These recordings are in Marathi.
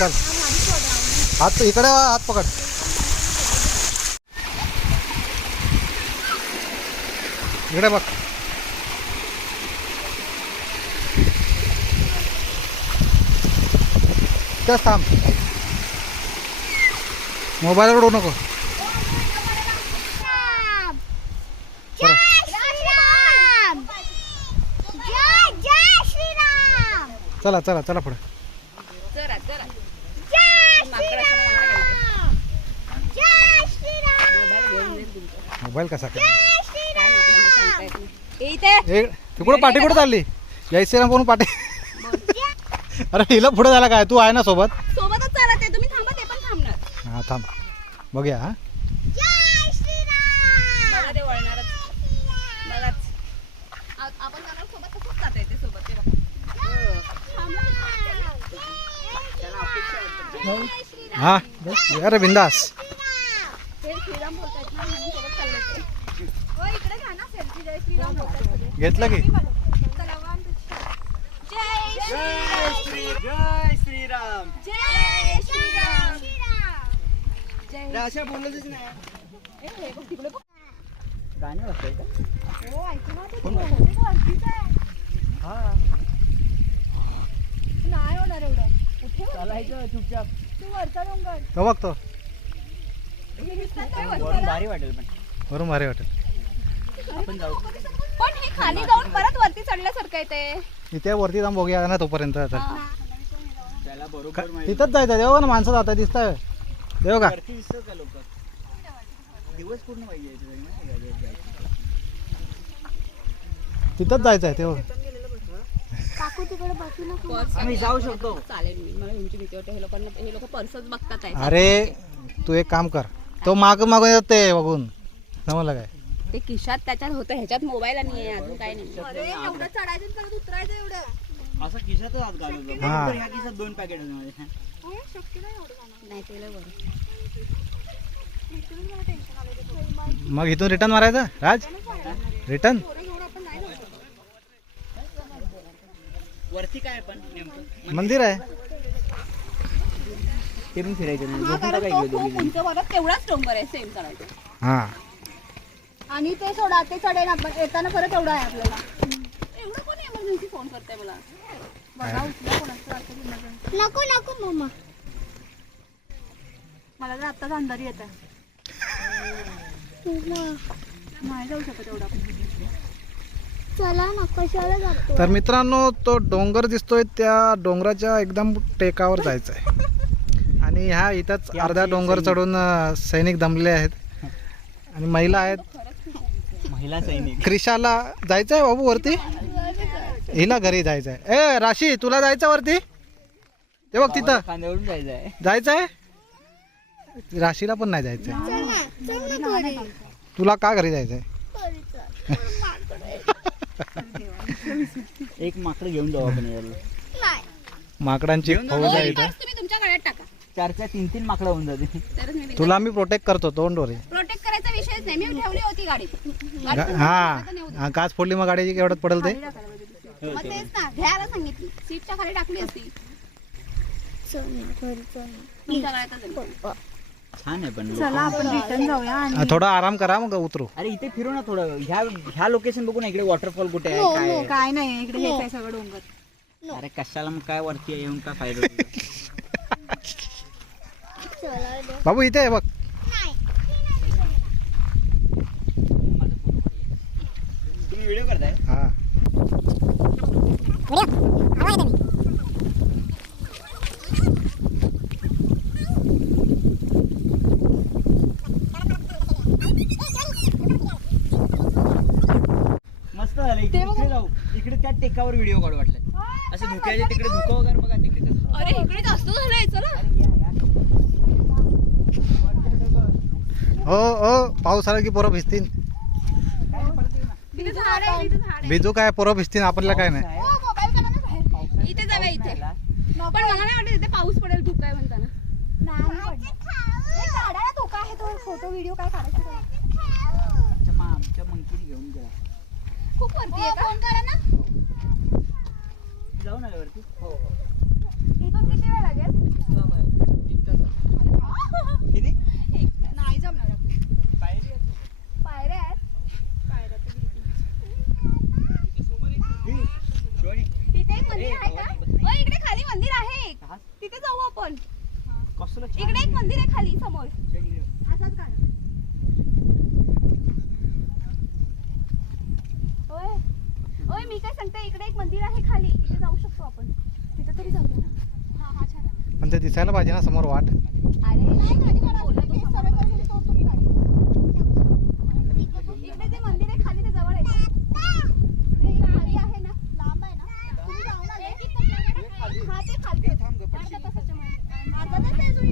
चल. हात इकडे हात पकड. इकडे बघ. तेच थांब. मोबाईलवर उडू नको. चला चला चला पुढे जरा जरा जय श्रीराम जय श्रीराम मोबाईल कसा काय? तिकडं पाठी कुठं चालली? जय श्रीराम म्हणून पाठी. अरे हिला पुढे झाला काय? तू आहे ना सोबत? सोबतच चालत आहे. तुम्ही थांबा ते पण थांबणार. हा थांब. बघूया हा. जय श्रीराम बघा ते वळणारच बघाच आ- आपण जाणार सोबत तसंच जात आहे ते सोबत ते बघा हा अरे बिंदास ते श्रीराम बोलतायत ना म्हणून सोबत चालले ते हो इकडे घ्या ना सेल्फी जय श्रीराम बोलतायत सगळे. घेतलं की. जय श्रीराम जय श्रीराम जय अशा बोलतच नाही. गाणी वाजताय का हो, होणार एवढं कुठे वर? चालायचं चुपचाप तू वरचा डोंगर तो बघतो वरून? भारी वाटेल पण वरून भारी वाटेल आपण जाऊ पण हे खाली जाऊन परत वरती चढल्यासारखं आहे ते. इथे वरती जाऊन बघूया ना तोपर्यंत आता. त्याला का- बरोबर माहिती. तिथंच जायचं तेव्हा ना माणसं जातात दिसतंय. तेव्हा का वरती दिसतं का लोक दिवस पूर्ण पाहिजे इथे जायला, माहिती का, जायचं, जायचं. तिथंच जायचं आहे तेव्हा काकू तिकडे बसू नको. आम्ही जाऊ शकतो. चालेल मी मला ह्यांची भीती वाटते. हे लोकांना हे लोक पर्सच बघतात आहे. अरे तू एक काम कर. तो माग मागून येत ते बघून. समजलं काय? ते खिशात त्याच्यात होतं ह्याच्यात मोबाईल आणि आहे, अजून काय नाही. एवढं चढायचं परत उतरायचं एवढं. असं खिशातच हात घालवतो हा. बरोबर ह्या खिशात दोन पॅकेट माझ्या. नाही ते लय बरं. मग इथून रिटर्न मारायचं? राज? रिटर्न वरती काय पण नेमकं? मंदिर आहे. फिरून फिरायचं हा कारण तो खूप उंच तेवढाच डोंगर आहे सेम चढायचं हा. आणि ते सोडा ते चढेल आपण. येताना परत एवढं आहे आपल्याला. एवढं कोणी एमर्जन्सी फोन करते मला? बघा कोणाचं. नको नको मम्मा मला तर आत्ताच अंधारी येत आहे नाही जाऊ शकत एवढा चला ना कशाला जातो तर मित्रांनो तो डोंगर दिसतोय त्या डोंगराच्या एकदम टेकावर जायचं आहे आणि ह्या इथंच अर्धा डोंगर चढून सैनिक दमले आहेत. आणि महिला आहेत. महिला सैनिक. क्रिशाला जायचं आहे बाबू वरती? हिला घरी जायचं आहे ए राशी तुला जायचं वरती? ते बघ तिथं. खांद्यावरून जायचं जायचं आहे राशीला पण नाही जायचं आहे चल ना चल ना घरी तुला का घरी जायचं आहे एक माकड घेऊन जाऊ आपण याला माकडांची फौज आहे इथं. तुम्ही तुमच्या गळ्यात टाका. चार चार तीन तीन माकडं होऊन जाते तरच मी तुला मी प्रोटेक्ट करतो तोंड डोरे प्रोटेक्ट करायचा विषयच नाही. मी ठेवली होती गाडी. गा- हा. हा काच फोडली मग गाडीची केवढ्यात पडेल ते? मग तेच ना घ्यायला सांगितली. सीटच्या खाली टाकली असती. चल ना घरी चल ना. तुमच्या गळ्यातच आहे. छान आहे पण चला आपण रिटर्न जाऊया आणि हा, थोडा आराम करा मग उतरू. अरे इथे फिरू ना थोडं. ह्या ह्या लोकेशन बघू ना इकडे वॉटरफॉल कुठे आहे काय आहे. काय नाही इकडे आहे सगळं डोंगर. अरे कशाला मग काय वरती येऊन काय फायदा. बाबू इथे आहे बघ नाही तुम्ही व्हिडिओ करताय? हा. मस्त झालं इकडे इकडे जाऊ. इकडे त्या टेकावर व्हिडिओ काढू वाटलं. असं धुक्याच्या तिकडे धुकं वगैरे बघा तिकडे कसं अरे इकडे जास्त झालंय चला. हो हो पाऊस आला की पोरं भिजतील. तिथे झाड आहे तिथे झाड आहे. भिजू काय पोरं भिजतील आपल्याला काय नाही. हो मोबाईल करा ना बाहेर इथे जाऊया इथे. पण मला नाही वाटत इथे पाऊस पडेल धुका आहे म्हणताना. धोका आहे तो फोटो व्हिडिओ काय काढायचं आमच्या मा- आमच्या मंकीने घेऊन गेला. खूप वरती आहे का? करा ना? जाऊन आले वरती हो. इकडे एक मंदिर आहे खाली समोर. असाच काढ. होय मी काय सांगते इकडे एक मंदिर आहे खाली. इथे जाऊ शकतो आपण. तिथे तरी जाऊया ना. हा हा छान आहे. पण ते दिसायला पाहिजे ना समोर वाट. अरे नाही गाडी काढा बोलला की सरळ करून तो तुम्ही गाडी इकडे ते मंदिर आहे खाली ते जवळ आहे ते खाली आहे ना लांब आहे ना तुम्ही जाऊन आले हा ते खाली अर्धा तासाच्या मागे. अर्धा तास आहे अजून.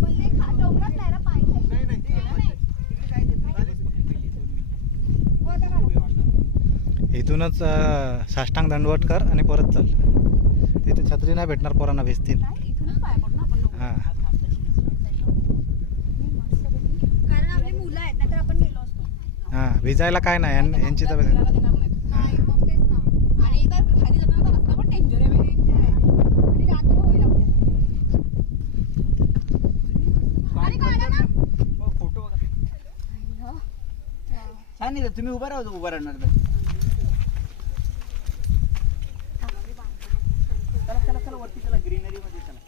पण ते खा- डोंगरात नाही ना पाय हो, आता काढा. इथूनच साष्टांग दंडवट कर आणि परत चल. तिथे छत्री नाही भेटणार पोरांना डोंगरात. हां. कारण आपली मुलं आहेत नाहीतर आपण गेलो असतो. हां भिजायला काय नाही यांची तर नाही, मग तेच ना. आणि एकदा खाली जाताना रस्ता पण डेंजर आहे डेंजर आहे आणि रात्र होईल आपल्याला आणि काढा ना फोटो बघा छान आहे तुम्ही उभा राहा उभा राहणार तर चला चला चला वरती चला ग्रीनरी मध्ये चला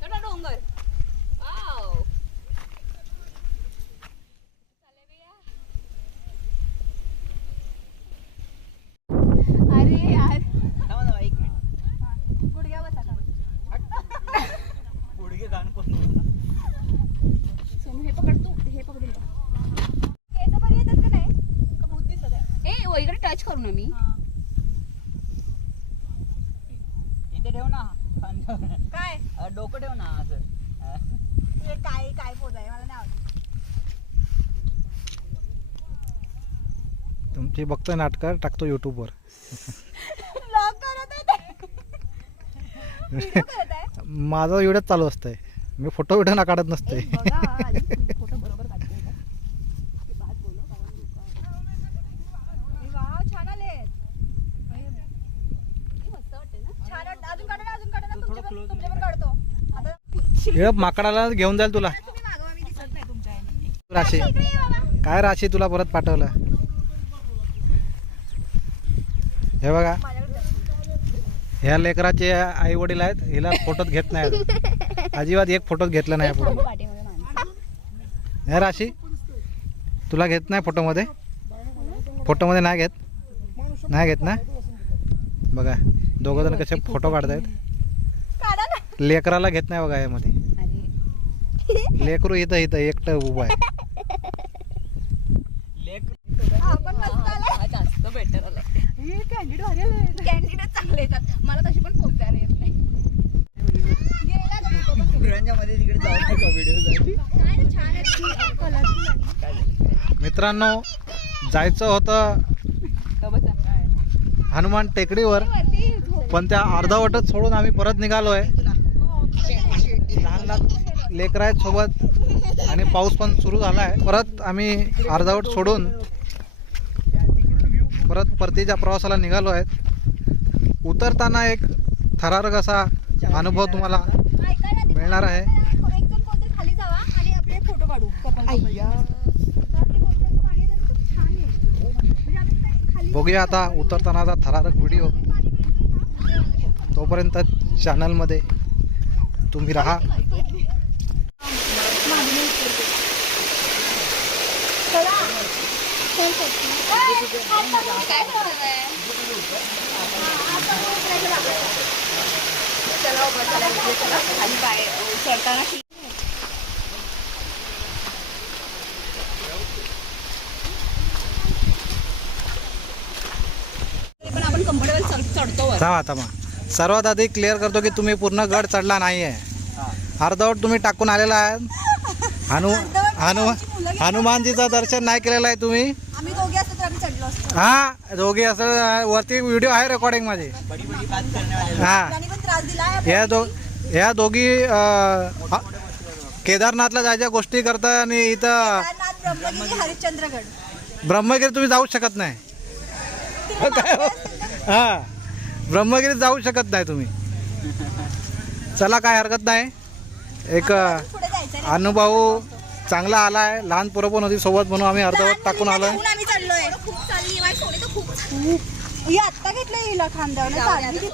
तेवढा डोंगर वाव अरे यार थांबा ना एक मिनिट गुडघ्या बसा का गुडघे घाण कोण सोनू हे पकड तू हे पकडून बघ. केस बरी येतात का नाही का भूत दिसत आहे ए ओ इकडे टच करू ना मी. इथे ठेव ना. काय? अ, डोकं ठेव ना असं. अ, हे काय काय पोज आहे? मला नाही आवडत. तुमची बघतोय नाटकं टाकतो यूट्यूबवर ब्लॉग करत आहे ते. Video करत आहे? माझा व्हिडिओ चालू असतंय. मी फोटो व्हिडिओ ना काढत नसते ए, बघा आधी मी फोटो बरोबर काढते का? ते बात बोलो, कारण दुकान. ए, वाव, छान आलेत. अरे, किती मस्त वाटते ना? छान वाटतं. अजून काढा ना, अजून काढा ना. तू थोडं तुमच्या पण- close तुमच्या पण काढतो. आता हे माकडाला घेऊन जाईल तुला. राशी. काय राशी तुला परत पाठवलं? हे बघा. ह्या लेकराचे आई वडील आहेत हिला फोटोत घेत नाही अजिबात एक फोटोत घेतला नाही थांबू आपण हे राशी तुला घेत नाही फोटोमध्ये? फोटोमध्ये नाही घेत? नाही घेत ना? बघा दोघं जण कसे फोटो काढतायत. लेकराला घेत नाही बघा यामध्ये. लेकरू इथं इथं एकटं उभं आहे. लेक हा, पण मस्त आलाय. जास्त बेटर आलाय. हे कॅन्डिडेट भारी आले. कॅन्डिडेट चांगले येतात. मला तशी पण येत नाही. मित्रांनो जायचं होतं हनुमान टेकडीवर. पण त्या अर्धवटच सोडून आम्ही परत निघालोय. लहान लहान लेकरं आहेत सोबत आणि पाऊस पण सुरू झाला आहे. परत आम्ही अर्धवट सोडून परत परतीच्या प्रवासाला निघालो आहेत. उतरताना एक थरारक असा अनुभव तुम्हाला मिळणार आहे. म्हणजे बघूया आता उतरतानाचा थरारक व्हिडिओ तोपर्यंत चॅनलमध्ये तुम्ही राहा काय बनवलंय? चला बाबा, चला इकडे चला. खाली पाय चढताना पण आपण कम्फर्टेबल चढतो थांबा थांबा. सर्वात आधी क्लिअर करतो की तुम्ही पूर्ण गड चढला नाही आहे अर्धवट तुम्ही टाकून आलेला आहे. हनु हनुमान हनुमानजीचं दर्शन नाही केलेलं आहे तुम्ही आम्ही दोघे असतो तर आम्ही चढलो असतो हा दोघे असं वरती व्हिडिओ आहे रेकॉर्डिंगमध्ये. हा. या दो या दोघी केदारनाथला जायच्या गोष्टी करतात आणि इथं हरिश्चंद्रगड ब्रह्मगिरी तुम्ही जाऊ शकत नाही. हो? हा ब्रह्मगिरीत जाऊ शकत नाही तुम्ही. चला काय हरकत नाही. एक अनुभव चांगला आलाय. लहान पोरं पण होती सोबत म्हणून आम्ही अर्धवट टाकून आलोय आम्ही चाललोय खूप चालली माझी सोनी तर खूप ही आत्ता घेतलं हिला खांद्यावर.